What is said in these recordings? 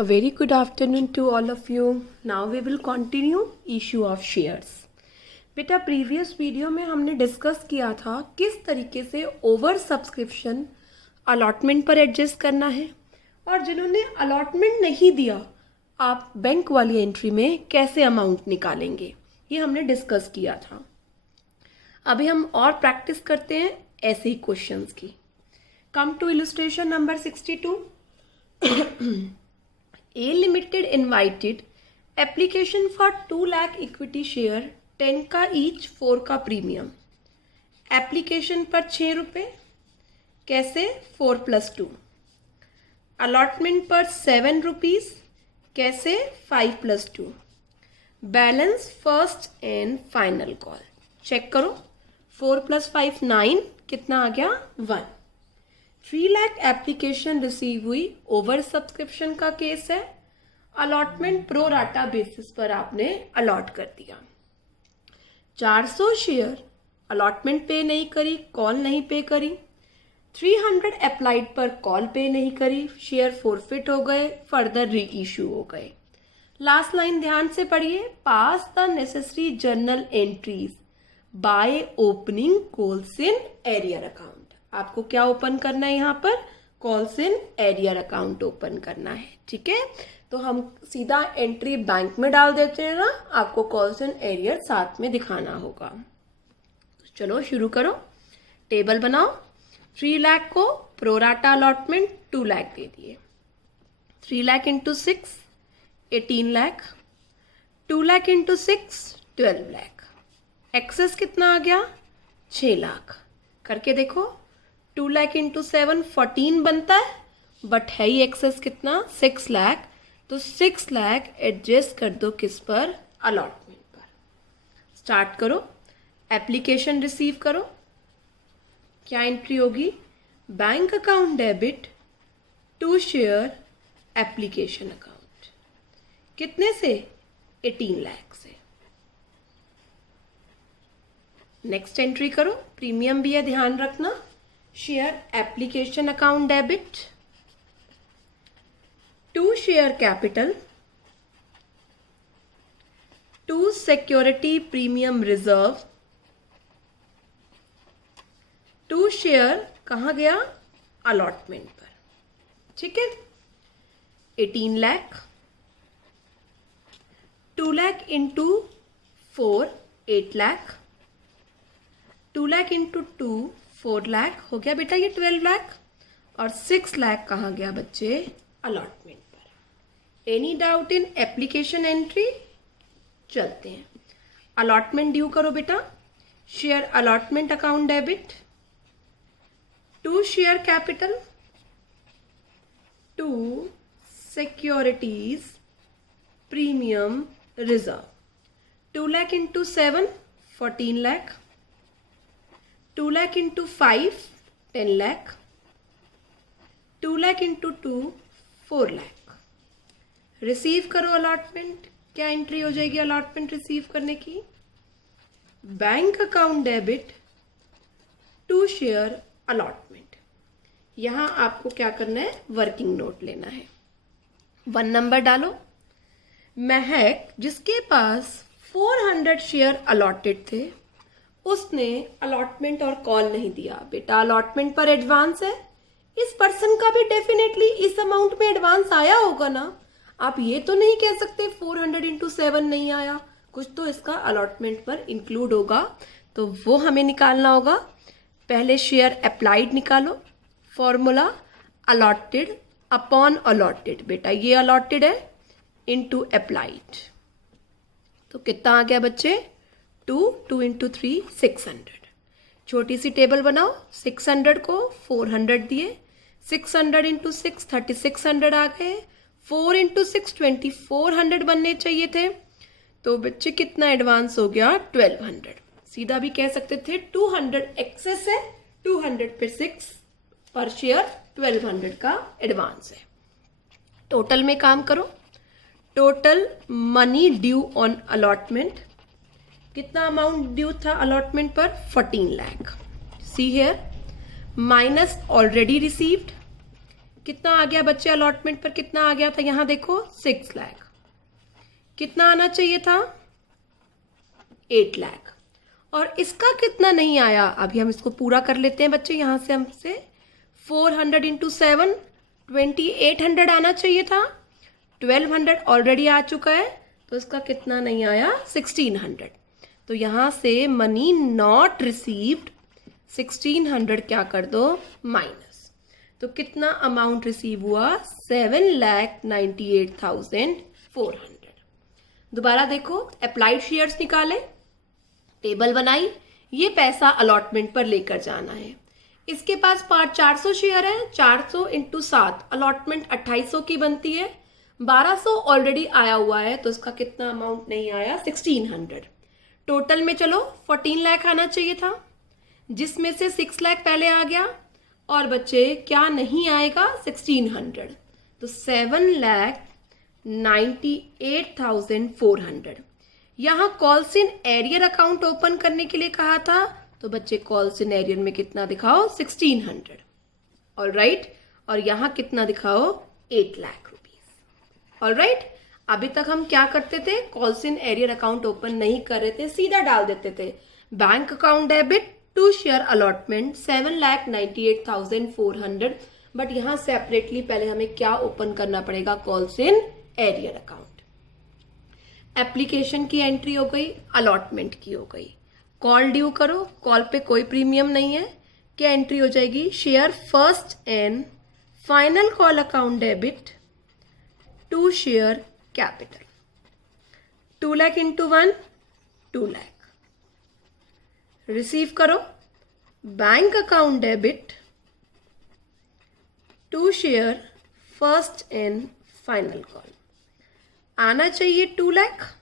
A very good afternoon to all of you. Now we will continue issue of shares. बेटा previous video में हमने discuss किया था किस तरीके से ओवर सब्सक्रिप्शन अलॉटमेंट पर एडजस्ट करना है, और जिन्होंने अलॉटमेंट नहीं दिया आप बैंक वाली एंट्री में कैसे अमाउंट निकालेंगे, ये हमने डिस्कस किया था। अभी हम और प्रैक्टिस करते हैं ऐसे ही क्वेश्चंस की। Come to illustration number 62। A Limited invited application for 2 lakh equity share 10 का ईच 4 का प्रीमियम। एप्लीकेशन पर 6 रुपये, कैसे 4 + 2। अलॉटमेंट पर 7 रुपीज़, कैसे 5 + 2। Balance first and final call. Check करो, 4 + 5 9, कितना आ गया 1। 3 लाख एप्लीकेशन रिसीव हुई, ओवर सब्सक्रिप्शन का केस है। अलॉटमेंट प्रो राटा बेसिस पर आपने अलॉट कर दिया। 400 शेयर अलॉटमेंट पे नहीं करी, कॉल नहीं पे करी। 300 अप्लाइड पर कॉल पे नहीं करी, शेयर फोरफिट हो गए, फर्दर री इशू हो गए। लास्ट लाइन ध्यान से पढ़िए, pass the necessary journal entries by opening calls in arrear account. आपको क्या ओपन करना है यहाँ पर, calls in arrear account open करना है। ठीक है, तो हम सीधा एंट्री बैंक में डाल देते हैं ना, आपको कॉल्स इन एरियर साथ में दिखाना होगा। तो चलो शुरू करो, टेबल बनाओ। 3 लाख को प्रोराटा अलॉटमेंट 2 लाख दे दिए। 3 lakh into 6 18 lakh, 2 lakh into 6 12 lakh. Excess कितना आ गया 6 लाख। करके देखो, 2 लाख इंटू 7 14 बनता है, बट है ही एक्सेस कितना 6 लाख। तो 6 लाख एडजस्ट कर दो किस पर, अलॉटमेंट पर। स्टार्ट करो, एप्लीकेशन रिसीव करो। क्या एंट्री होगी, bank account debit to share application account. कितने से 18 लाख से। नेक्स्ट एंट्री करो, प्रीमियम भी है ध्यान रखना। Share application account debit to share capital to security premium reserve to share कहाँ गया, अलॉटमेंट पर। ठीक है, 18 लाख, 2 लाख इंटू 4 8 लाख, 2 लाख इंटू 2 4 लाख हो गया बेटा ये 12 लाख। और 6 लाख कहाँ गया बच्चे, अलॉटमेंट पर। Any doubt in application entry, चलते हैं। अलॉटमेंट ड्यू करो बेटा। Share allotment account debit to share capital to securities premium reserve. 2 lakh into 7 14 lakh, 2 lakh into 5 10 lakh, 2 lakh into 2 4 lakh. Receive करो अलॉटमेंट। क्या एंट्री हो जाएगी अलॉटमेंट रिसीव करने की, bank account debit to share allotment. यहां आपको क्या करना है, वर्किंग नोट लेना है। 1 नंबर डालो। महक जिसके पास 400 शेयर अलॉटेड थे, उसने अलॉटमेंट और कॉल नहीं दिया। बेटा अलॉटमेंट पर एडवांस है, इस पर्सन का भी डेफिनेटली इस अमाउंट में एडवांस आया होगा ना। आप ये तो नहीं कह सकते 400 इंटू 7 नहीं आया, कुछ तो इसका अलॉटमेंट पर इंक्लूड होगा, तो वो हमें निकालना होगा। पहले शेयर अप्लाइड निकालो। Formula allotted upon allotted. बेटा ये अलॉटेड है इंटू अप्लाइड, तो कितना आ गया बच्चे 2 इंटू 3 600। छोटी सी टेबल बनाओ, 600 को 400 दिए, 600 इंटू 6 3600 आ गए, 4 इंटू 6 2400 बनने चाहिए थे। तो बच्चे कितना एडवांस हो गया 1200। सीधा भी कह सकते थे 200 एक्सेस है, 200 पे 6 पर शेयर 1200 का एडवांस है। टोटल में काम करो। Total money due on allotment, कितना अमाउंट ड्यू था अलॉटमेंट पर 14 lakh. See here, minus already received, कितना आ गया बच्चे अलॉटमेंट पर, कितना आ गया था, यहाँ देखो 6 लाख। कितना आना चाहिए था, 8 लाख। और इसका कितना नहीं आया, अभी हम इसको पूरा कर लेते हैं बच्चे। यहाँ से हमसे 400 इंटू 7 2800 आना चाहिए था, 1200 ऑलरेडी आ चुका है, तो इसका कितना नहीं आया, 1600। तो यहाँ से मनी नॉट रिसीव्ड 1600 क्या कर दो, माइनस। तो कितना अमाउंट रिसीव हुआ, 7,98,400। दोबारा देखो, अप्लाइड शेयर्स निकाले, टेबल बनाई, ये पैसा अलॉटमेंट पर लेकर जाना है। इसके पास 400 शेयर है, 400 इंटू 7 अलॉटमेंट 2800 की बनती है, 1200 ऑलरेडी आया हुआ है, तो इसका कितना अमाउंट नहीं आया, 1600। टोटल में चलो 14 लाख आना चाहिए था, जिसमें से 6 लाख पहले आ गया, और बच्चे क्या नहीं आएगा, 1600। तो 7,98,400। यहाँ calls in arrear account open करने के लिए कहा था, तो बच्चे कॉल्स इन एरियर में कितना दिखाओ, 1600। ऑलराइट, और यहाँ कितना दिखाओ, 8 लाख रुपीज। ऑलराइट, अभी तक हम क्या करते थे, calls in arrear account open नहीं कर रहे थे, सीधा डाल देते थे bank account debit to share allotment 7,98,400। But यहाँ सेपरेटली पहले हमें क्या ओपन करना पड़ेगा, calls in arrear account. Application की एंट्री हो गई, अलॉटमेंट की हो गई, कॉल ड्यू करो, कॉल पे कोई प्रीमियम नहीं है, क्या एंट्री हो जाएगी, share first and final call account debit to share capital, 2 lakh into 1 2 lakh. Receive करो bank account debit to share first and final call, आना चाहिए 2 लाख।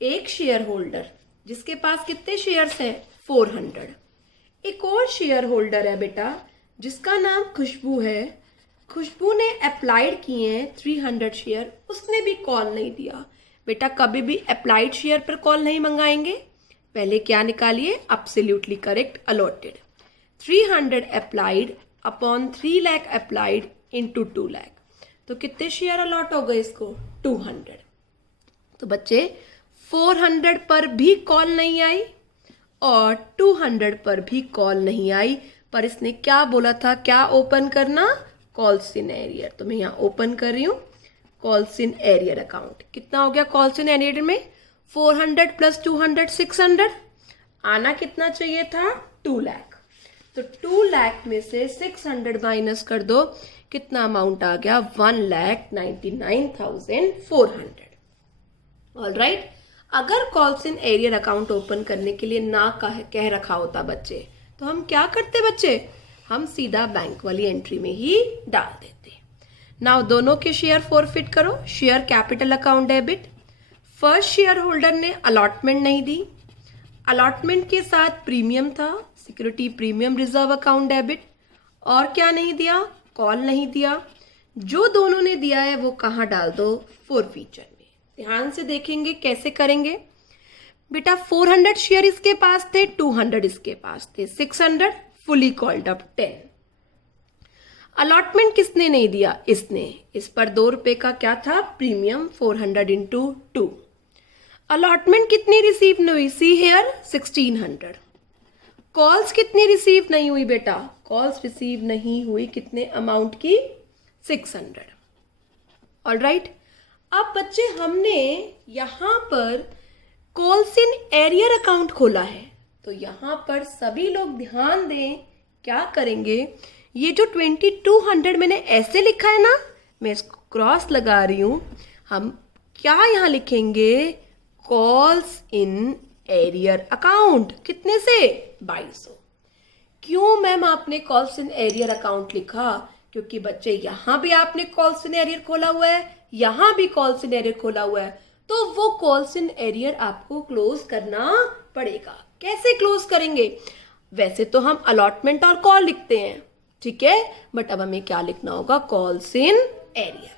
एक शेयर होल्डर जिसके पास कितने शेयर्स हैं, 400। एक और शेयर होल्डर है बेटा जिसका नाम खुशबू है, खुशबू ने अप्लाइड किए हैं 300 शेयर, उसने भी कॉल नहीं दिया। बेटा कभी भी अप्लाइड शेयर पर कॉल नहीं मंगाएंगे, पहले क्या निकालिए, absolutely correct allotted. 300 applied upon 3 lakh applied into 2 lakh, तो कितने शेयर अलॉट हो गए इसको, 200। तो बच्चे 400 पर भी कॉल नहीं आई और 200 पर भी कॉल नहीं आई, पर इसने क्या बोला था, क्या ओपन करना, कॉल्स इन एरियर। तो मैं यहाँ ओपन कर रही हूँ कॉल्स इन एरियर अकाउंट। कितना हो गया कॉल्स इन एरियर में, 400 प्लस 200 600, आना कितना चाहिए था, 2 लाख। तो 2 लाख में से 600 माइनस कर दो, कितना अमाउंट आ गया, 1,99,400। ऑलराइट, अगर calls in arrear account open करने के लिए ना कह रखा होता बच्चे, तो हम क्या करते बच्चे, हम सीधा बैंक वाली एंट्री में ही डाल देते। नाउ दोनों के शेयर फॉरफिट करो, share capital account debit. First share holder ने अलॉटमेंट नहीं दी, अलॉटमेंट के साथ प्रीमियम था, security premium reserve account debit, और क्या नहीं दिया, कॉल नहीं दिया। जो दोनों ने दिया है वो कहाँ डाल दो, फॉरफीचर में। ध्यान से देखेंगे कैसे करेंगे बेटा, 400 शेयर इसके पास थे, 200 इसके पास थे, 600 फुली कॉल्ड अप 10। अलॉटमेंट किसने नहीं दिया, इसने, इस पर 2 रुपए का क्या था, प्रीमियम 400 इंटू 2। अलॉटमेंट कितनी रिसीव नहीं हुई, सी हेयर 1600। कॉल्स कितनी रिसीव नहीं हुई बेटा, कॉल्स रिसीव नहीं हुई कितने अमाउंट की, 600। ऑलराइट, अब बच्चे हमने यहां पर कॉल्स इन एरियर अकाउंट खोला है, तो यहां पर सभी लोग ध्यान दें, क्या करेंगे, ये जो 2200 मैंने ऐसे लिखा है ना, मैं इसको क्रॉस लगा रही हूं, हम क्या यहां लिखेंगे, कॉल्स इन एरियर अकाउंट, कितने से, 2200। क्यों मैम आपने कॉल्स इन एरियर अकाउंट लिखा, क्योंकि बच्चे यहां भी आपने कॉल्स इन एरियर खोला हुआ है, यहां भी कॉल्स इन एरियर खोला हुआ है, तो वो कॉल्स इन एरियर आपको क्लोज करना पड़ेगा। कैसे क्लोज करेंगे, वैसे तो हम अलॉटमेंट और कॉल लिखते हैं, ठीक है, बट अब हमें क्या लिखना होगा, कॉल्स इन एरियर।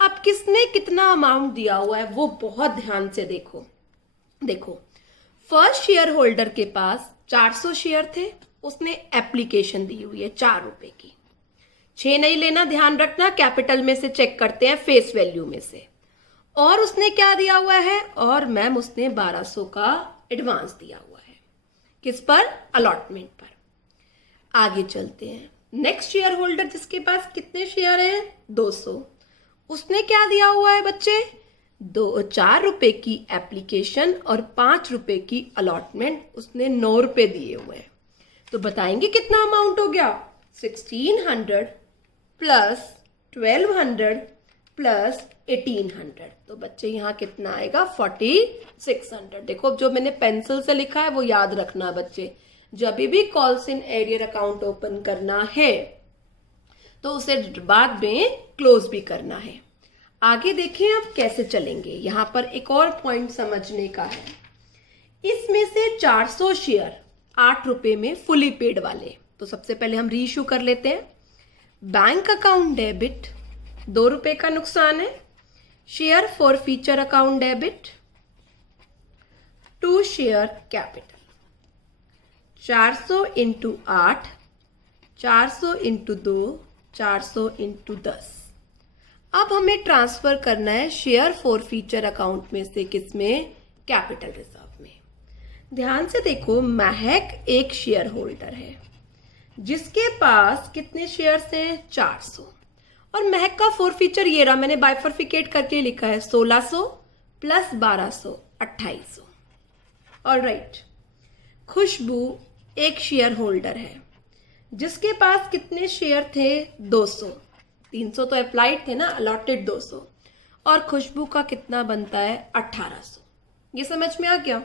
अब किसने कितना अमाउंट दिया हुआ है वो बहुत ध्यान से देखो। देखो फर्स्ट शेयर होल्डर के पास 400 शेयर थे, उसने एप्लीकेशन दी हुई है 4 रुपए की। 6 नहीं लेना, ध्यान रखना, कैपिटल में से चेक करते हैं, फेस वैल्यू में से। और उसने क्या दिया हुआ है, और मैम उसने 1200 का एडवांस दिया हुआ है। किस पर? अलॉटमेंट पर। आगे चलते हैं। नेक्स्ट शेयर होल्डर जिसके पास कितने शेयर हैं? 200। उसने क्या दिया हुआ है बच्चे? 4 रुपए की एप्लीकेशन और 5 रुपए की अलॉटमेंट, उसने 9 रुपए दिए हुए हैं। तो बताएंगे कितना अमाउंट हो गया? 1600 प्लस 1200 प्लस 1800। तो बच्चे यहाँ कितना आएगा? 4600। देखो जो मैंने पेंसिल से लिखा है वो याद रखना बच्चे, जब भी calls in arrear account open करना है तो उसे बाद में क्लोज भी करना है। आगे देखें अब कैसे चलेंगे। यहां पर एक और पॉइंट समझने का है। इसमें से 400 शेयर 8 रुपए में फुली पेड वाले, तो सबसे पहले हम रीइश्यू कर लेते हैं। बैंक अकाउंट डेबिट 2 रुपए का नुकसान है। Share forfeiture account debit 2 share capital. 400 into 8, 400 into 2, 400 into 10। अब हमें ट्रांसफर करना है शेयर फॉर फीचर अकाउंट में से किसमें? कैपिटल रिजर्व में। ध्यान से देखो, महक एक शेयर होल्डर है जिसके पास कितने शेयर्स हैं? 400। और महक का फॉर फीचर ये रहा, मैंने बाइफरफिकेट करके लिखा है 1600 प्लस 1200 2800। ऑलराइट। खुशबू एक शेयर होल्डर है जिसके पास कितने शेयर थे? 200। 300 तो अप्लाइड थे ना, अलॉटेड 200। और खुशबू का कितना बनता है? 1800। ये समझ में आ गया?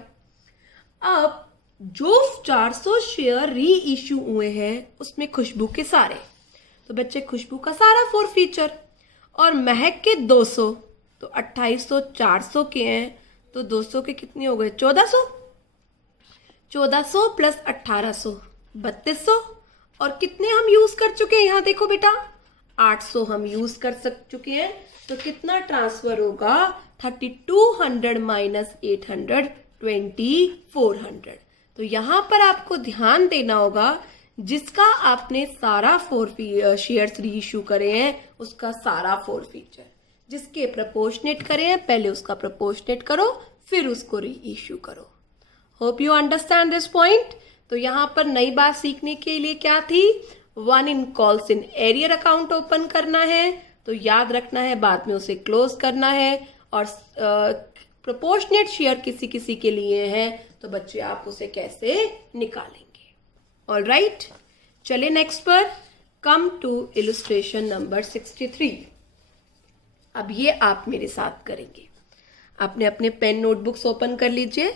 अब जो 400 शेयर री इश्यू हुए हैं उसमें खुशबू के सारे, तो बच्चे खुशबू का सारा फॉर फीचर, और महक के 200, तो 2800 400 के हैं, तो 200 के कितने हो गए? 1400। 1400 प्लस 1800 3200। और कितने हम यूज कर चुके हैं? यहाँ देखो बेटा, 800 हम यूज कर चुके हैं। तो कितना ट्रांसफर होगा? 3200 माइनस 800 2400। तो यहां पर आपको ध्यान देना होगा, जिसका आपने सारा शेयर्स री इश्यू करे हैं उसका सारा फॉर फीचर, जिसके प्रपोर्शनेट करे हैं पहले उसका प्रपोर्शनेट करो, फिर उसको री इश्यू करो। Hope you understand this point. तो यहां पर नई बात सीखने के लिए क्या थी? 1 इन calls in arrear account open करना है, तो याद रखना है बाद में उसे क्लोज करना है। और प्रोपोर्शनेट शेयर किसी किसी के लिए है, तो बच्चे आप उसे कैसे निकालेंगे? ऑल राइट, चले नेक्स्ट पर। Come to illustration number 63। अब ये आप मेरे साथ करेंगे। आपने अपने पेन नोटबुक्स ओपन कर लीजिए।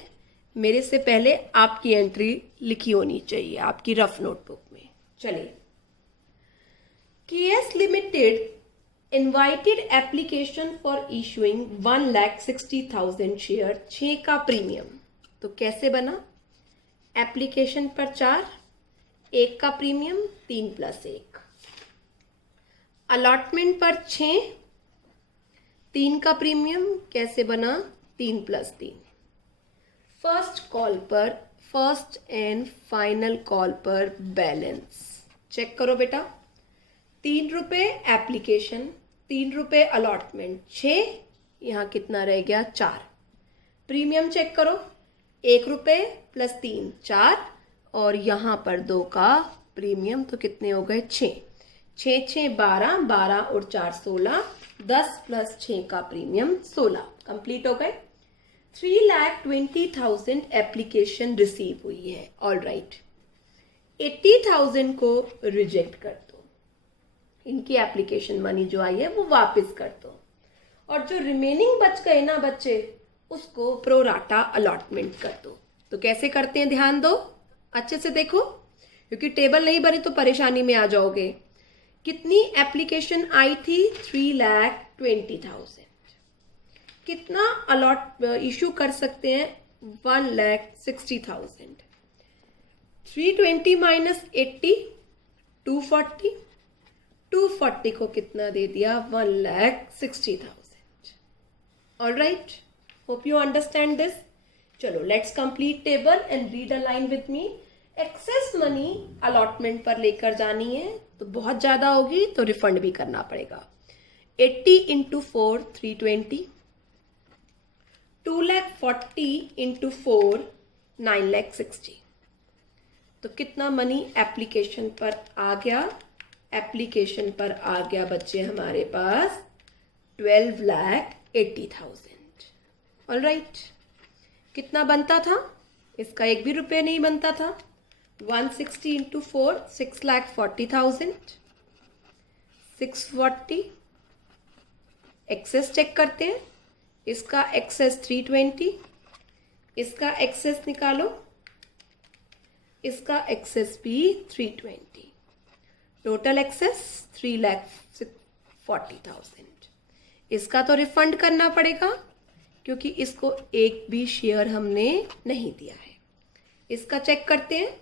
मेरे से पहले आपकी एंट्री लिखी होनी चाहिए आपकी रफ नोटबुक में। चलिए। KS limited invited application for issuing 1,60,000 share 6 का प्रीमियम। तो कैसे बना? एप्लीकेशन पर 4, 1 का प्रीमियम 3 + 1। अलॉटमेंट पर 6, 3 का प्रीमियम कैसे बना? 3 + 3। फर्स्ट कॉल पर, फर्स्ट एंड फाइनल कॉल पर बैलेंस चेक करो बेटा। 3 रुपए एप्लीकेशन, 3 रुपए अलॉटमेंट, 6, यहाँ कितना रह गया? 4। प्रीमियम चेक करो, 1 रुपए + 3 4, और यहाँ पर 2 का प्रीमियम, तो कितने हो गए? 6। 6 6 12, 12 और 4 16, 10 + 6 का प्रीमियम 16। कंप्लीट हो गए। 3,20,000 एप्लीकेशन रिसीव हुई है। ऑल राइट, 80,000 को रिजेक्ट कर दो, इनकी एप्लीकेशन मनी जो आई है वो वापस कर दो, और जो रिमेनिंग बच गए ना बच्चे, उसको प्रोराटा अलॉटमेंट कर दो। तो कैसे करते हैं ध्यान दो, अच्छे से देखो, क्योंकि टेबल नहीं बने तो परेशानी में आ जाओगे। कितनी एप्लीकेशन आई थी? 3,20,000। कितना इशू कर सकते हैं? 1,60,000। 320 माइनस 80 240, 240 को कितना दे दिया? 1,60,000। All right, hope you understand this. चलो let's complete table and read a line with me. Excess money allotment पर लेकर जानी है तो बहुत ज़्यादा होगी तो रिफंड भी करना पड़ेगा। 80 इंटू 4 320, 2,40,000 इंटू 4 9,60,000। तो कितना मनी एप्लीकेशन पर आ गया? एप्लीकेशन पर आ गया बच्चे हमारे पास 12,80,000। ऑलराइट, कितना बनता था? इसका एक भी रुपये नहीं बनता था। 160 इंटू 4 6,40,000, 640। एक्सेस चेक करते हैं। इसका एक्सेस 320, इसका एक्सेस निकालो, इसका एक्सेस भी 320। Total excess 3,40,000। इसका तो रिफंड करना पड़ेगा क्योंकि इसको एक भी शेयर हमने नहीं दिया है। इसका चेक करते हैं।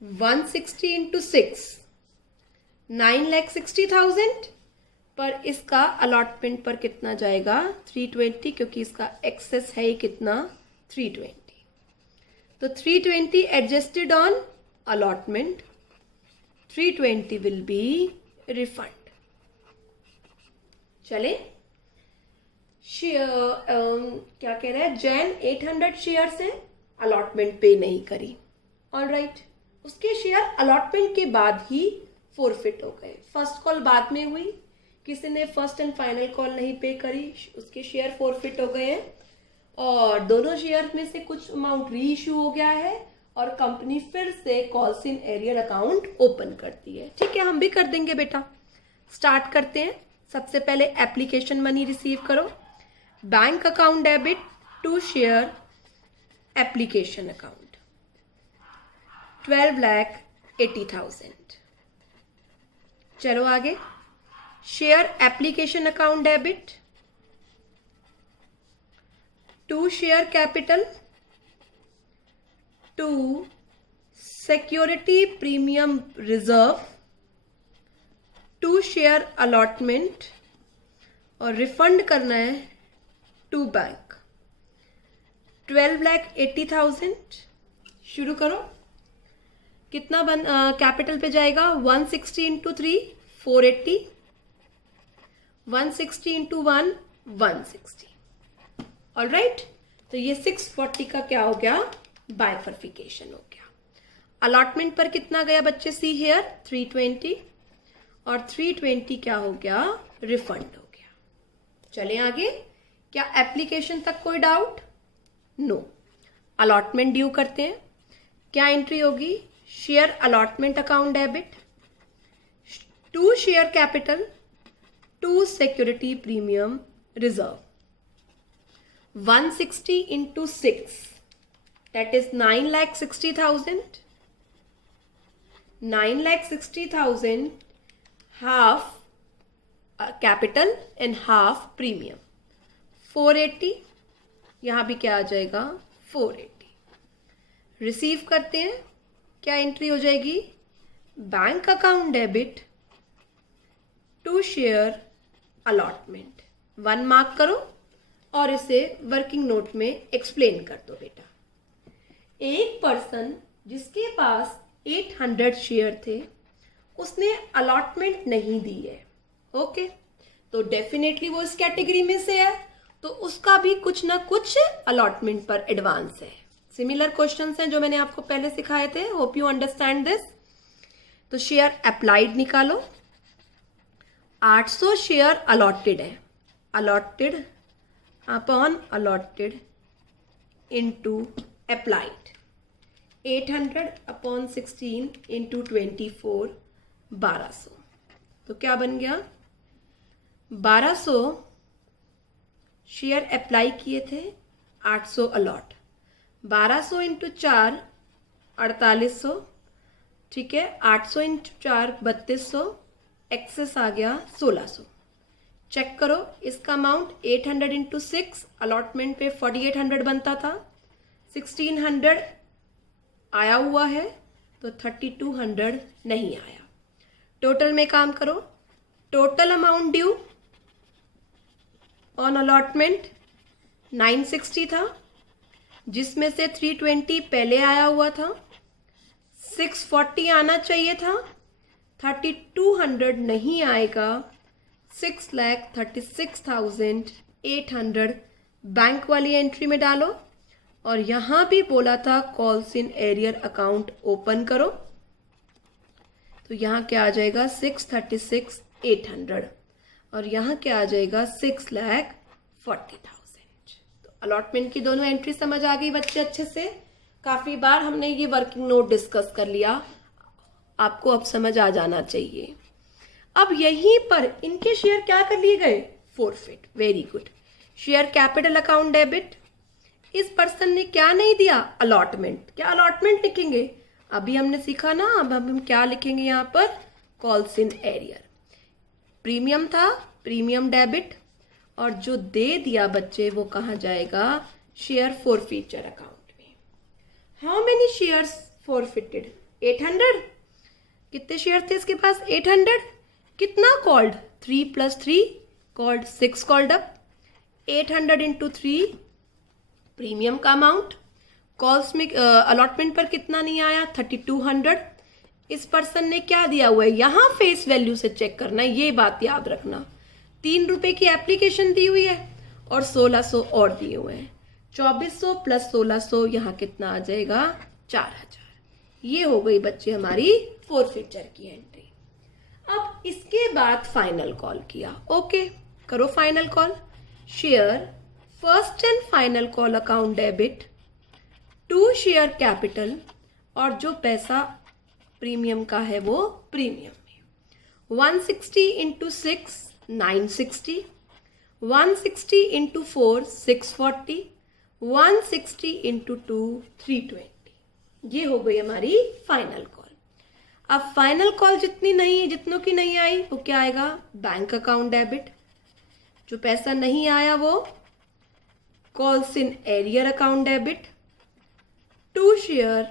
160 इंटू 6 9,60,000, पर इसका अलॉटमेंट पर कितना जाएगा? 320, क्योंकि इसका एक्सेस है ही कितना? 320। तो 320 adjusted on allotment, 320 will be refund. चले, क्या कह रहा है? जैन 800 शेयर्स हैं, अलॉटमेंट पे नहीं करी। ऑलराइट, उसके शेयर अलॉटमेंट के बाद ही फोरफिट हो गए। फर्स्ट कॉल बाद में हुई, किसी ने फर्स्ट एंड फाइनल कॉल नहीं पे करी, उसके शेयर फोरफिट हो गए हैं और दोनों शेयर में से कुछ अमाउंट री इशू हो गया है और कंपनी फिर से calls in arrear account open करती है। ठीक है, हम भी कर देंगे बेटा। स्टार्ट करते हैं। सबसे पहले एप्लीकेशन मनी रिसीव करो। Bank account debit to share application account 12,80,000। चलो आगे। Share application account debit to share capital to security premium reserve to share allotment और रिफंड करना है टू बैंक 12,80,000। शुरू करो। कितना कैपिटल पे जाएगा? 160 इंटू 3 480, 160 इंटू 1 160। ऑलराइट, तो ये 640 का क्या हो गया? बाइफर्फिकेशन हो गया। अलॉटमेंट पर कितना गया बच्चे? सी हेयर 320 और 320 क्या हो गया? रिफंड हो गया। चलें आगे। क्या एप्लीकेशन तक कोई डाउट? नो। अलॉटमेंट ड्यू करते हैं। क्या एंट्री होगी? Share allotment account debit to share capital to security premium reserve 160 into 6 that is 9,60,000, 9,60,000 half capital and half premium 480। यहाँ भी क्या आ जाएगा? 480। रिसीव करते हैं। क्या एंट्री हो जाएगी? Bank account debit to share allotment 1 mark करो और इसे वर्किंग नोट में एक्सप्लेन कर दो बेटा। एक पर्सन जिसके पास 800 शेयर थे उसने अलॉटमेंट नहीं दी है। ओके, तो डेफिनेटली वो इस कैटेगरी में से है, तो उसका भी कुछ ना कुछ अलॉटमेंट पर एडवांस है। सिमिलर क्वेश्चंस हैं जो मैंने आपको पहले सिखाए थे। Hope you understand this. तो शेयर अप्लाइड निकालो। 800 शेयर अलॉटेड है। Allotted upon allotted into applied 800 upon 16 into 24 1200। तो क्या बन गया? 1200 शेयर अप्लाई किए थे, 800 अलॉट। 1200 इंटू 4 4800। ठीक है, 800 इंटू 4 3200। एक्सेस आ गया 1600। चेक करो इसका अमाउंट 800 इंटू 6 अलॉटमेंट पे 4800 बनता था, 1600 आया हुआ है तो 3200 नहीं आया। टोटल में काम करो। Total amount due on allotment 960 था, जिसमें से 320 पहले आया हुआ था, 640 आना चाहिए था, 3200 नहीं आएगा, 6,36,800 बैंक वाली एंट्री में डालो। और यहां भी बोला था calls in arrear account open करो, तो यहाँ क्या आ जाएगा 636,800 और यहाँ क्या आ जाएगा 6,40,000। तो अलॉटमेंट की दोनों एंट्री समझ आ गई बच्चे अच्छे से। काफी बार हमने ये वर्किंग नोट डिस्कस कर लिया, आपको अब समझ आ जाना चाहिए। अब यहीं पर इनके शेयर क्या कर लिए गए, forfeit. Very good. Share capital account debit, इस पर्सन ने क्या नहीं दिया, अलॉटमेंट। क्या अलॉटमेंट लिखेंगे, अभी हमने सीखा ना। अब हम क्या लिखेंगे यहाँ पर, कॉल्स इन एरियर। प्रीमियम था, प्रीमियम डेबिट, और जो दे दिया बच्चे वो कहाँ जाएगा, शेयर फॉरफीचर अकाउंट में। How many shares forfeited, 800। कितने शेयर थे इसके पास, 800। कितना called, 3 + 3 called, 6 called up. 800 × 3 premium का अमाउंट। कॉल्स में अलॉटमेंट पर कितना नहीं आया, 3200। इस पर्सन ने क्या दिया हुआ है, यहां फेस वैल्यू से चेक करना है, ये बात याद रखना। 3 रुपए की एप्लीकेशन दी हुई है और 1600 और दिए हुए हैं। 2400 + 1600 यहाँ कितना आ जाएगा, 4000। ये हो गई बच्चे हमारी फोरफिचर की एंट्री। अब इसके बाद फाइनल कॉल किया। ओके, करो final call. Share first and final call account debit to share capital, और जो पैसा प्रीमियम का है वो प्रीमियम में। 160 × 6 960, 160 × 4 640, 160 × 2 320। ये हो गई हमारी फाइनल कॉल। अब फाइनल कॉल जितनों की नहीं आई वो क्या आएगा, बैंक अकाउंट डेबिट। जो पैसा नहीं आया वो calls in arrear account debit to share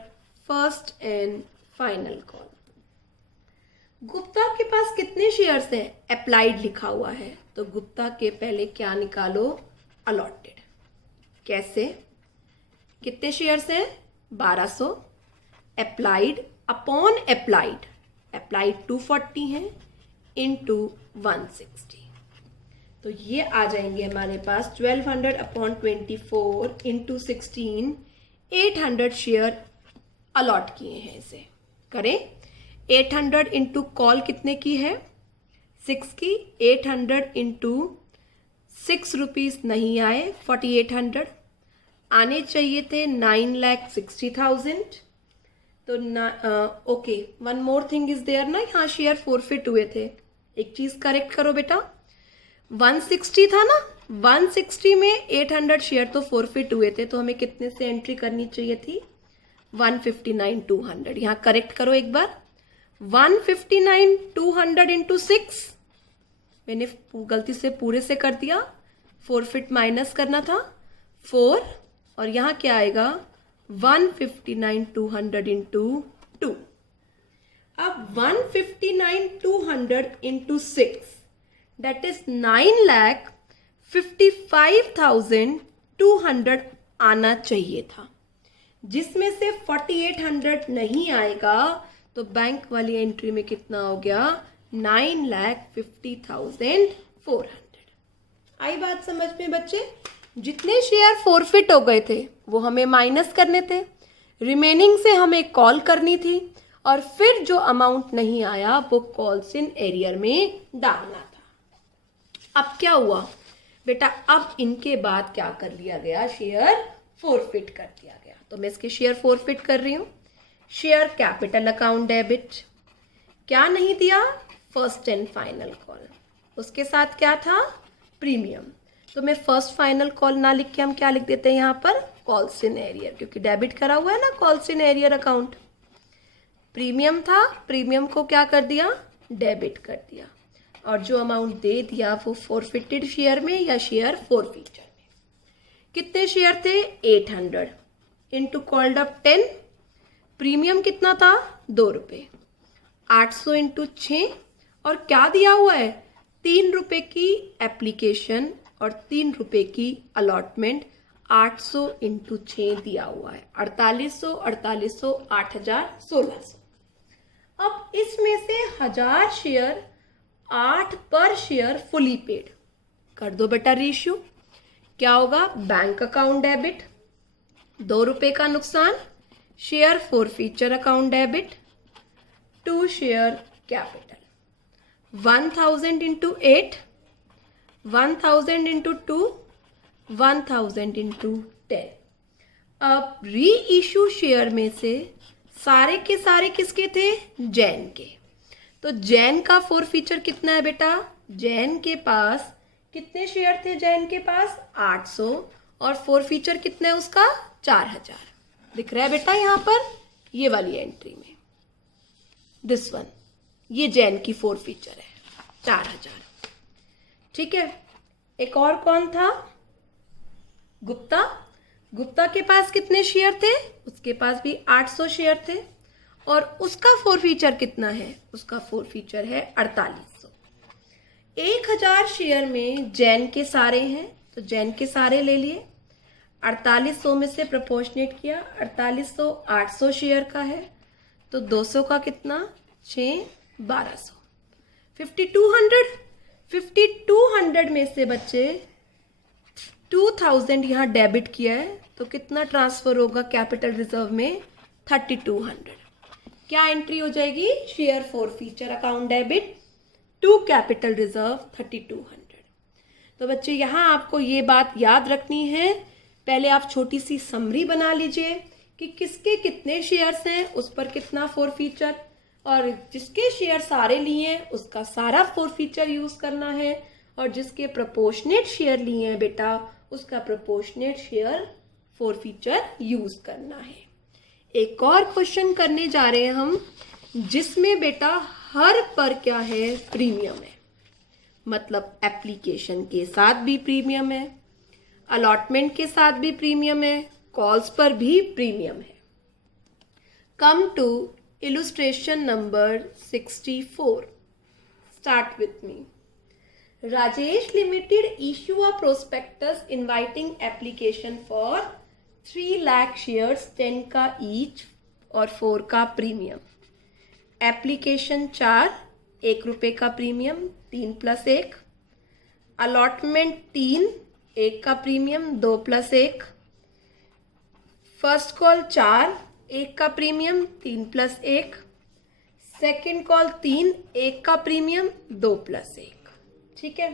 first and final call. Gupta के पास कितने शेयर्स हैं, अप्लाइड लिखा हुआ है, तो गुप्ता के पहले क्या निकालो, अलॉटेड। कैसे, कितने शेयर्स हैं, 1200। अप्लाइड अपॉन अप्लाइड, अप्लाइड 240 है इंटू 160, तो ये आ जाएंगे हमारे पास 1200 अपॉन 24 इंटू 16, 800 शेयर अलॉट किए हैं इसे। करें, 800 इंटू कॉल कितने की है, 6 की। 800 इंटू 6 रुपीज नहीं आए, 4800 आने चाहिए थे, 9,60,000। तो okay, one more thing is there ना, यहाँ शेयर फॉरफिट हुए थे। एक चीज करेक्ट करो बेटा, 160 था ना, 160 में 800 शेयर तो फॉरफिट हुए थे, तो हमें कितने से एंट्री करनी चाहिए थी, 159,200। यहाँ करेक्ट करो एक बार, 159,200 इंटू 6, मैंने गलती से पूरे से कर दिया, फॉरफिट माइनस करना था 4, और यहाँ क्या आएगा 159,200 इंटू 2। अब 159,200 इंटू 6 दैट इज 9,55,200 आना चाहिए था, जिसमें से 4800 नहीं आएगा, तो बैंक वाली एंट्री में कितना हो गया, 9,50,400। आई बात समझ में बच्चे। जितने शेयर फॉरफिट हो गए थे वो हमें माइनस करने थे, रिमेनिंग से हमें कॉल करनी थी, और फिर जो अमाउंट नहीं आया वो कॉल्स इन एरियर में डालना था। अब क्या हुआ बेटा, अब इनके बाद क्या कर लिया गया, शेयर फॉरफिट कर दिया गया। तो मैं इसके शेयर फॉरफिट कर रही हूं। शेयर कैपिटल अकाउंट डेबिट, क्या नहीं दिया, फर्स्ट एंड फाइनल कॉल, उसके साथ क्या था, प्रीमियम। तो मैं फर्स्ट फाइनल कॉल ना लिख के हम क्या लिख देते हैं यहाँ पर, कॉल्स इन एरियर, क्योंकि डेबिट करा हुआ है ना calls in arrear account. Premium था, प्रीमियम को क्या कर दिया, डेबिट कर दिया, और जो अमाउंट दे दिया वो फॉरफिटेड शेयर में या शेयर फॉरफीचर में। कितने शेयर थे, 800 इंटू कॉल्ड अप 10, प्रीमियम कितना था, 2 रुपये, 800 इंटू 6, और क्या दिया हुआ है, 3 रुपये की एप्लीकेशन और 3 रुपये की अलॉटमेंट, 800 इंटू 6 दिया हुआ है, 4800, 4800, 8000, 1600। अब इसमें से 1000 शेयर 8 पर शेयर फुली पेड कर दो बेटा रेशियो। क्या होगा? बैंक अकाउंट डेबिट 2 रुपए का नुकसान, share forfeiture account debit 2 share capital, 1000 into 8, 1000 into 2, 1000 into 10। अब री इशू शेयर में से सारे के सारे किसके थे? जैन के। तो जैन का फॉरफीचर कितना है बेटा? जैन के पास कितने शेयर थे? जैन के पास 800 और फॉरफीचर कितना है उसका? 4000। दिख रहा है बेटा यहाँ पर ये वाली एंट्री में, दिस वन, ये जैन की फॉरफीचर है 4000। ठीक है, एक और कौन था? गुप्ता। गुप्ता के पास कितने शेयर थे? उसके पास भी 800 शेयर थे और उसका फॉरफीचर कितना है? उसका फॉरफीचर है 4800। 1000 शेयर में जैन के सारे हैं तो जैन के सारे ले लिए, 4800 में से प्रोपोर्शनेट किया, 4800 800 शेयर का है तो 200 का कितना? 6 1200। 5200 में से बच्चे 2000 यहाँ डेबिट किया है तो कितना ट्रांसफर होगा कैपिटल रिजर्व में? 3200। क्या एंट्री हो जाएगी? Share forfeiture account debit to capital reserve 3200। तो बच्चे यहाँ आपको ये बात याद रखनी है, पहले आप छोटी सी समरी बना लीजिए कि किसके कितने शेयर्स हैं, उस पर कितना फॉरफीचर, और जिसके शेयर सारे लिए हैं उसका सारा फॉरफीचर यूज करना है, और जिसके प्रोपोर्शनेट शेयर लिए हैं बेटा उसका प्रोपोर्शनेट शेयर फॉरफीचर यूज करना है। एक और क्वेश्चन करने जा रहे हैं हम जिसमें बेटा हर पर क्या है? प्रीमियम है, मतलब एप्लीकेशन के साथ भी प्रीमियम है, अलॉटमेंट के साथ भी प्रीमियम है, कॉल्स पर भी प्रीमियम है। Come to illustration number 64। Start with me. Rajesh Limited issue a prospectus inviting application for 3 lakh shares 10 का each और 4 का प्रीमियम। एप्लीकेशन 4, 1 रुपए का प्रीमियम 3 + 1, अलॉटमेंट 3, 1 का प्रीमियम 2 + 1, फर्स्ट कॉल 4, 1 का प्रीमियम 3 + 1, सेकेंड कॉल 3, 1 का प्रीमियम 2 + 1। ठीक है,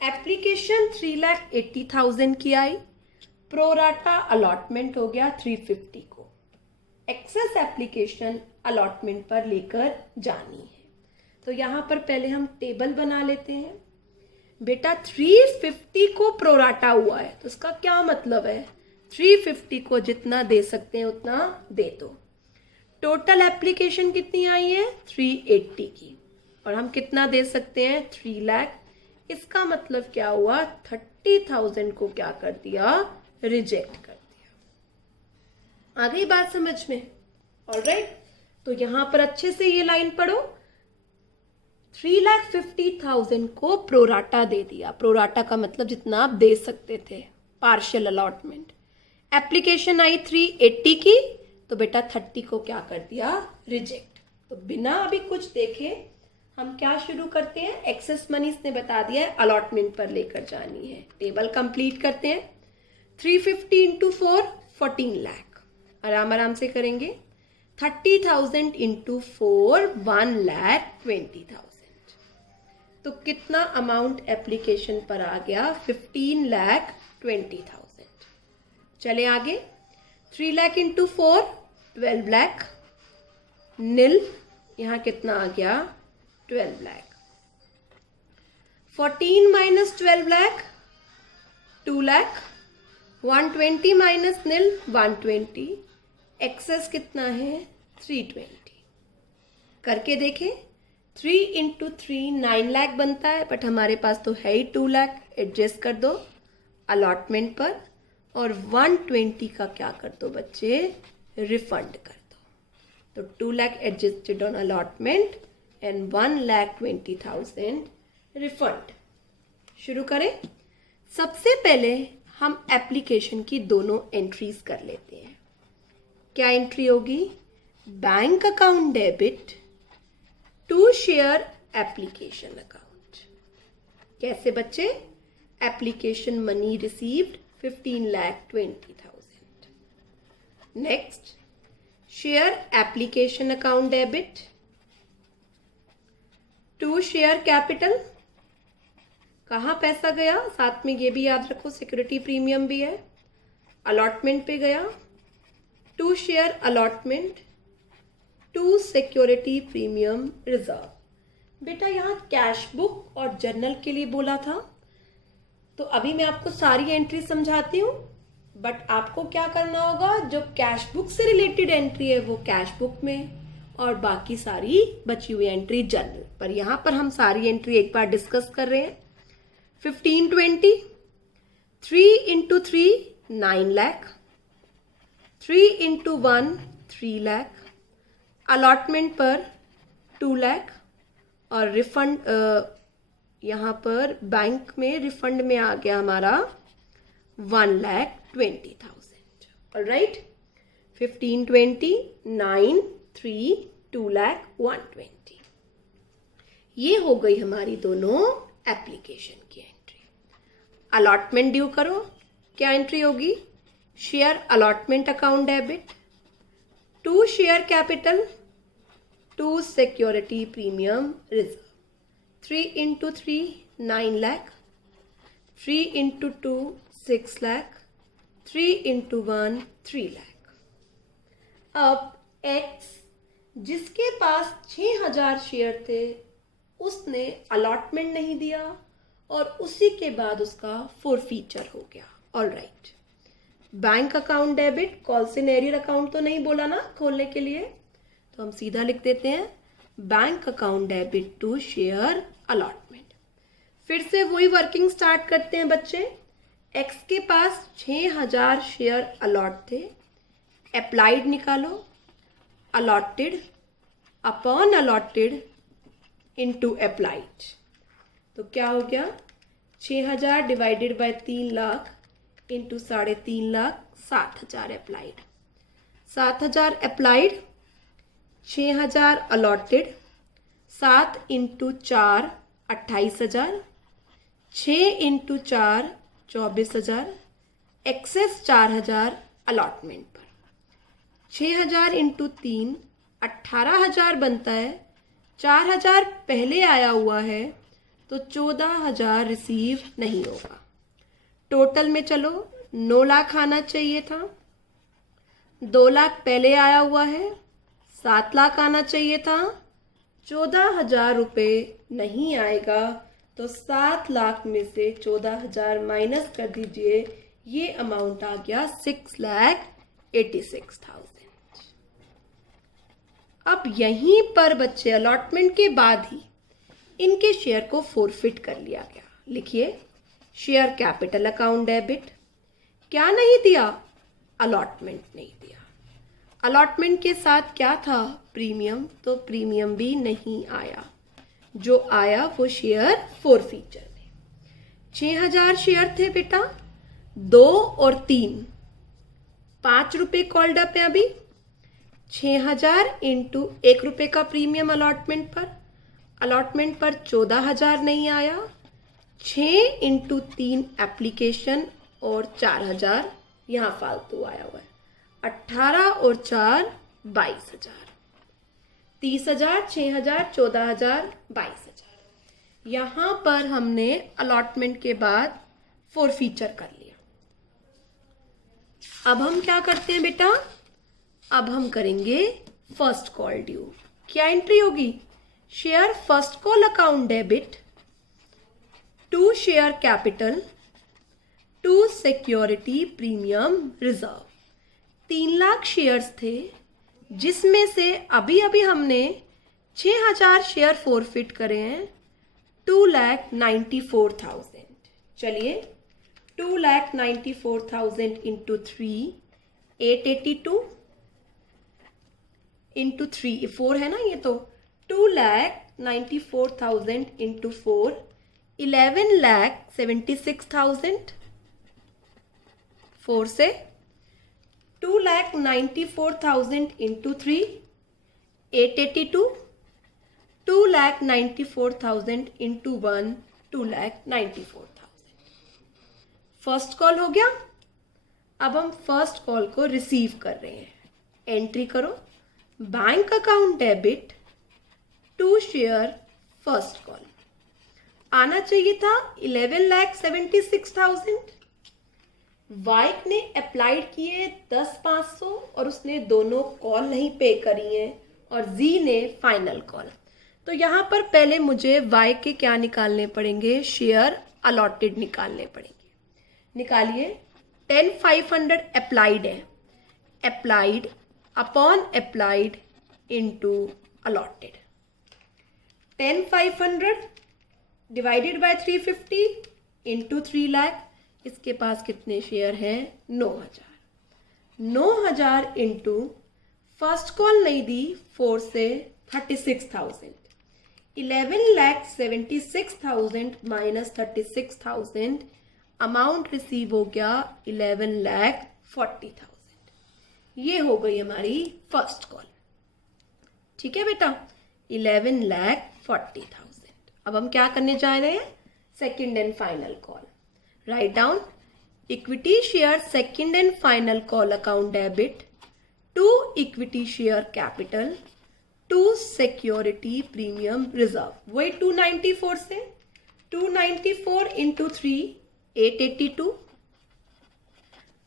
एप्लीकेशन 3,80,000 की आई, प्रोराटा अलॉटमेंट हो गया 350 को, एक्सेस एप्लीकेशन अलॉटमेंट पर लेकर जानी है। तो यहां पर पहले हम टेबल बना लेते हैं। बेटा 350 को प्रोराटा हुआ है तो इसका क्या मतलब है? 350 को जितना दे सकते हैं उतना दे दो। टोटल एप्लीकेशन कितनी आई है? 380 की, और हम कितना दे सकते हैं? 3 लाख। इसका मतलब क्या हुआ? 30,000 को क्या कर दिया? रिजेक्ट कर दिया। आ गई बात समझ में? ऑलराइट, तो यहां पर अच्छे से ये लाइन पढ़ो। 3,50,000 को प्रोराटा दे दिया। प्रोराटा का मतलब जितना आप दे सकते थे, पार्शियल अलॉटमेंट। एप्लीकेशन आई 380 की तो बेटा 30 को क्या कर दिया? रिजेक्ट। तो बिना अभी कुछ देखे हम क्या शुरू करते हैं? एक्सेस मनी ने बता दिया है अलॉटमेंट पर लेकर जानी है। टेबल कंप्लीट करते हैं। 350 इंटू 4 14 लाख, आराम आराम से करेंगे। 30,000 इंटू 4 1,20,000। तो कितना अमाउंट एप्लीकेशन पर आ गया? 15,20,000। चले आगे। 3 लाख इंटू 4 12 लाख, नील। यहां कितना आ गया? 12 लाख। 14 माइनस 12 लाख 2 लाख, 120 माइनस नील 120, एक्सेस कितना है? 320। करके देखें। 3 इंटू 3 9 लाख बनता है, बट हमारे पास तो है ही 2 लाख। एडजस्ट कर दो अलॉटमेंट पर, और 120 का क्या कर दो बच्चे? रिफंड कर दो। तो 2 lakh adjusted on allotment and 1,20,000 refund. शुरू करें। सबसे पहले हम एप्लीकेशन की दोनों एंट्रीज कर लेते हैं। क्या एंट्री होगी? Bank account debit to share application account. कैसे बच्चे? Application money received 15,20,000। Next, share application account debit to share capital. कहाँ पैसा गया? साथ में ये भी याद रखो, सिक्योरिटी प्रीमियम भी है। अलॉटमेंट पे गया, to share allotment to security premium reserve. बेटा यहाँ कैश बुक और जर्नल के लिए बोला था, तो अभी मैं आपको सारी एंट्री समझाती हूँ, बट आपको क्या करना होगा, जो कैश बुक से रिलेटेड एंट्री है वो कैश बुक में, और बाकी सारी बची हुई एंट्री जर्नल पर। यहाँ पर हम सारी एंट्री एक बार डिस्कस कर रहे हैं। 1520, 3 into 3 9 lakh, 3 into 1 3 lakh, allotment पर 2 लाख, और रिफंड यहाँ पर बैंक में रिफंड में आ गया हमारा 1,20,000। ऑलराइट, 1520, 9, 3, 2 लाख 120। ये हो गई हमारी दोनों एप्लीकेशन की एंट्री। अलॉटमेंट ड्यू करो, क्या एंट्री होगी? Share allotment account debit to share capital to security premium reserve. 3 into 3 9 lakh, 3 into 2 6 lakh, 3 into 1 3 lakh। अब X जिसके पास 6,000 शेयर थे उसने अलॉटमेंट नहीं दिया और उसी के बाद उसका फोरफीचर हो गया। Alright, bank account debit, call से नेरियर अकाउंट तो नहीं बोला ना खोलने के लिए, तो हम सीधा लिख देते हैं bank account debit to share allotment. फिर से वही वर्किंग स्टार्ट करते हैं बच्चे। एक्स के पास 6,000 शेयर अलॉट थे, अप्लाइड निकालो, allotted upon allotted into applied, तो क्या हो गया? 6,000 divided by 3 lakh into 3.5 lakh, 7,000 applied. 7,000 applied, 6,000 allotted, 7 into 4 28,000, 6 into 4 24,000, excess 4,000 allotment पर। 6,000 इंटू 3 18,000 बनता है। 4,000 पहले आया हुआ है तो 14,000 रिसीव नहीं होगा। टोटल में चलो 9 लाख आना चाहिए था, 2 लाख पहले आया हुआ है, 7 लाख आना चाहिए था, 14,000 रुपये नहीं आएगा, तो 7 लाख में से 14,000 माइनस कर दीजिए, ये अमाउंट आ गया 6,86,000। अब यहीं पर बच्चे अलॉटमेंट के बाद ही इनके शेयर को फोरफिट कर लिया गया। लिखिए शेयर कैपिटल अकाउंट डेबिट, क्या नहीं दिया? अलॉटमेंट नहीं दिया। अलॉटमेंट के साथ क्या था? प्रीमियम, तो प्रीमियम भी नहीं आया। जो आया वो शेयर फोरफीचर में। 6,000 शेयर थे बेटा, 2 और 3 5 रुपये कॉल्ड अप है अभी। 6,000 इंटू 1 रुपये का प्रीमियम अलॉटमेंट पर, अलॉटमेंट पर 14,000 नहीं आया। 6 इंटू 3 एप्लीकेशन और 4,000 यहाँ फालतू आया हुआ है। 18 और 4 22,000, 30,000, 6,000, 14,000, 22,000। यहाँ पर हमने अलॉटमेंट के बाद फोरफीचर कर लिया। अब हम क्या करते हैं बेटा? अब हम करेंगे फर्स्ट कॉल ड्यू। क्या एंट्री होगी? Share first call account debit to share capital to security premium reserve. 3 lakh shares थे, जिसमें से अभी अभी हमने 6,000 शेयर फोरफिट करे हैं, 2,94,000। चलिए 2,94,000 इंटू 3 882 इंटू 3 4 है ना, ये तो 2,94,000 इंटू 4 11,76,000। 4 से 2,94,000 इंटू 3 882, 2,94,000 इंटू 1, 2,94,000। फर्स्ट कॉल हो गया। अब हम फर्स्ट कॉल को रिसीव कर रहे हैं। एंट्री करो, bank account debit to share first call. आना चाहिए था 11,76,000। वाइक ने अप्लाइड किए 10,500 और उसने दोनों कॉल नहीं पे करी हैं और जी ने फाइनल कॉल। तो यहाँ पर पहले मुझे वाइक के क्या निकालने पड़ेंगे, शेयर अलॉटेड निकालने पड़ेंगे। निकालिए। 10,500 अप्लाइड है, applied upon applied into allotted. 10,500 divided by 350 into 3 lakh. इसके पास कितने शेयर हैं, 9,000। 9,000 इंटू फर्स्ट कॉल नहीं दी 4 से 36,000। 11,76,000 माइनस 36,000, अमाउंट रिसीव हो गया 11,40,000। ये हो गई हमारी फर्स्ट कॉल। ठीक है बेटा, 11,40,000। अब हम क्या करने जा रहे हैं, second and final call. Write down, equity share second and final call account debit to equity share capital to security premium reserve. वही 294 से 294 इंटू 3 882,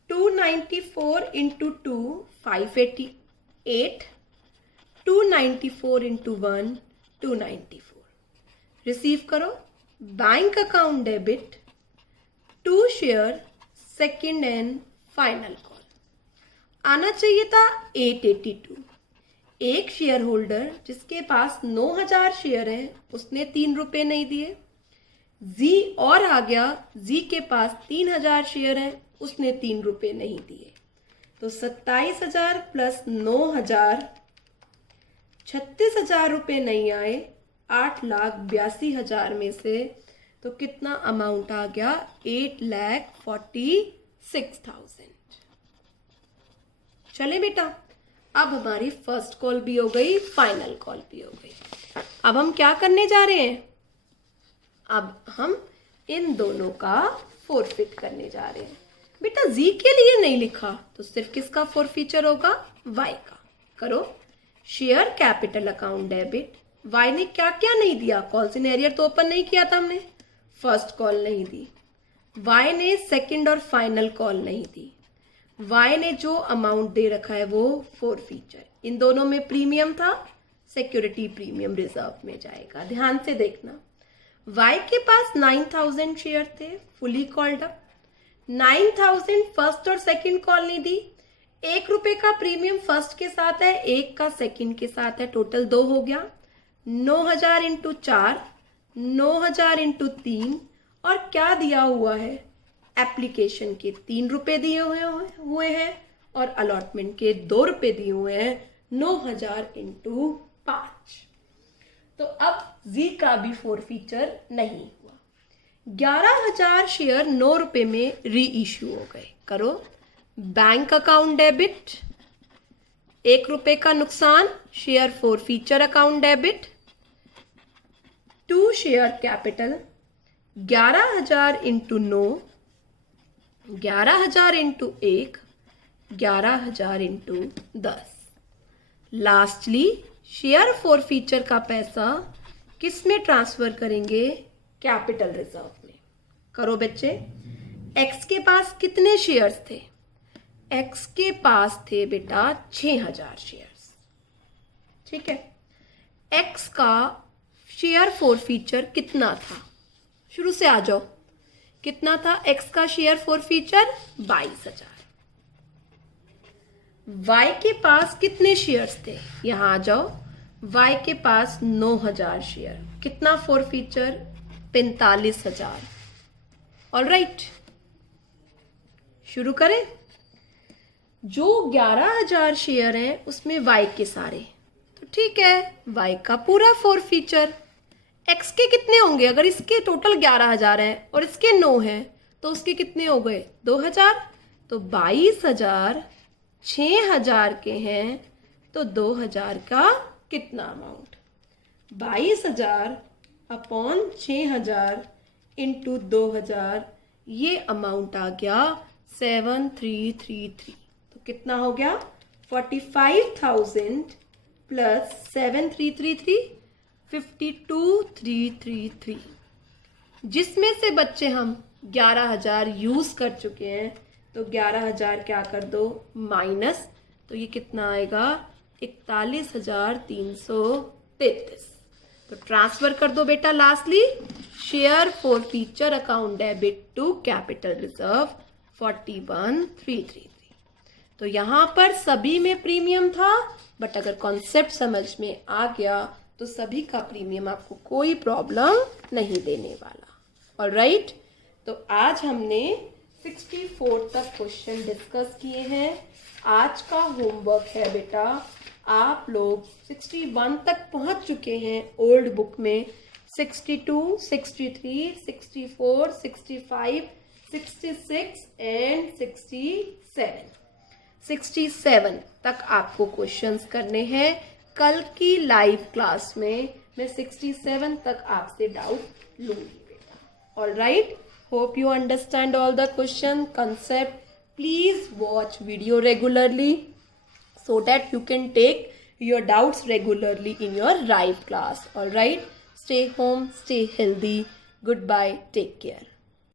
294 इंटू 2 588, 294 इंटू 1 294। रिसीव करो, bank account debit to share second and final call. आना चाहिए था 882। एक share holder जिसके पास 9,000 share है उसने 3 रुपये नहीं दिए। जी और आ गया, जी के पास 3,000 शेयर है, उसने 3 रुपये नहीं दिए। तो 27,000 प्लस 9,000, 36,000 रुपये नहीं आए 8,82,000 में से। तो कितना अमाउंट आ गया, 8,46,000। चले बेटा, अब हमारी फर्स्ट कॉल भी हो गई, फाइनल कॉल भी हो गई। अब हम क्या करने जा रहे हैं, अब हम इन दोनों का फोरफिट करने जा रहे हैं। बेटा जी के लिए नहीं लिखा तो सिर्फ किसका फोरफीचर होगा, वाई का। करो, share capital account debit. Y ने क्या क्या नहीं दिया, कॉल सिनेरियर तो ओपन नहीं किया था हमने, फर्स्ट कॉल नहीं दी। वाई ने सेकंड और फाइनल कॉल नहीं दी। वाई ने जो अमाउंट दे रखा है वो फोरफीचर। इन दोनों में प्रीमियम था, सिक्योरिटी प्रीमियम रिजर्व में जाएगा। ध्यान से देखना, वाई के पास 9,000 शेयर थे, फुली कॉल्ड अप। 9,000 फर्स्ट और सेकंड कॉल नहीं दी। 1 रुपए का प्रीमियम फर्स्ट के साथ है, 1 का सेकंड के साथ है, टोटल 2 हो गया। 9,000 इंटू 4, 9,000 इंटू 3, और क्या दिया हुआ है, एप्लीकेशन के 3 रुपए दिए हुए हैं और अलॉटमेंट के 2 रुपए दिए हुए हैं। 9,000 इंटू 5। तो अब जी का भी फोरफीचर नहीं हुआ। 11,000 शेयर 9 रुपए में री इश्यू हो गए। करो, बैंक अकाउंट डेबिट 1 रुपए का नुकसान, share forfeiture account debit to share capital. 11,000 into 9, 11,000 into 1, 11,000 into 10। Lastly share forfeiture का पैसा किस में ट्रांसफर करेंगे, कैपिटल रिजर्व में। करो बच्चे, एक्स के पास कितने शेयर्स थे, एक्स के पास थे बेटा 6,000 शेयर्स। ठीक है, एक्स का शेयर फोरफीचर कितना था, शुरू से आ जाओ, कितना था एक्स का शेयर फोरफीचर, 22,000। वाई के पास कितने शेयर्स थे, यहां आ जाओ, वाई के पास 9,000 शेयर, कितना फोरफीचर, 45,000। ऑलराइट, शुरू करें। जो 11,000 शेयर हैं उसमें वाई के सारे, तो ठीक है, वाई का पूरा फोरफीचर। एक्स के कितने होंगे, अगर इसके टोटल 11,000 है और इसके 9 हैं तो उसके कितने हो गए, 2,000। तो 22,000 6,000 के हैं तो 2,000 का कितना अमाउंट? 22,000 अपॉन 6,000 इंटू 2,000, ये अमाउंट आ गया 7,333। तो कितना हो गया? 45,000 प्लस 7,333 52,333, जिसमें से बच्चे हम 11,000 यूज कर चुके हैं। तो 11,000 क्या कर दो माइनस, तो ये कितना आएगा? 41,333। तो ट्रांसफर कर दो बेटा। Lastly share forfeiture account debit to capital reserve 41,333। तो यहाँ पर सभी में प्रीमियम था, बट अगर कॉन्सेप्ट समझ में आ गया तो सभी का प्रीमियम आपको कोई प्रॉब्लम नहीं देने वाला। ऑलराइट, तो आज हमने 64 तक क्वेश्चन डिस्कस किए हैं। आज का होमवर्क है बेटा, आप लोग 61 तक पहुंच चुके हैं ओल्ड बुक में। 62, 63, 64, 65, 66 एंड 67। 67 तक आपको क्वेश्चंस करने हैं। कल की लाइव क्लास में मैं 67 तक आपसे डाउट लूंगी बेटा। Alright, hope you understand all the question concept. Please watch video regularly so that you can take your doubts regularly in your live class. All right, stay home, stay healthy. Goodbye, take care.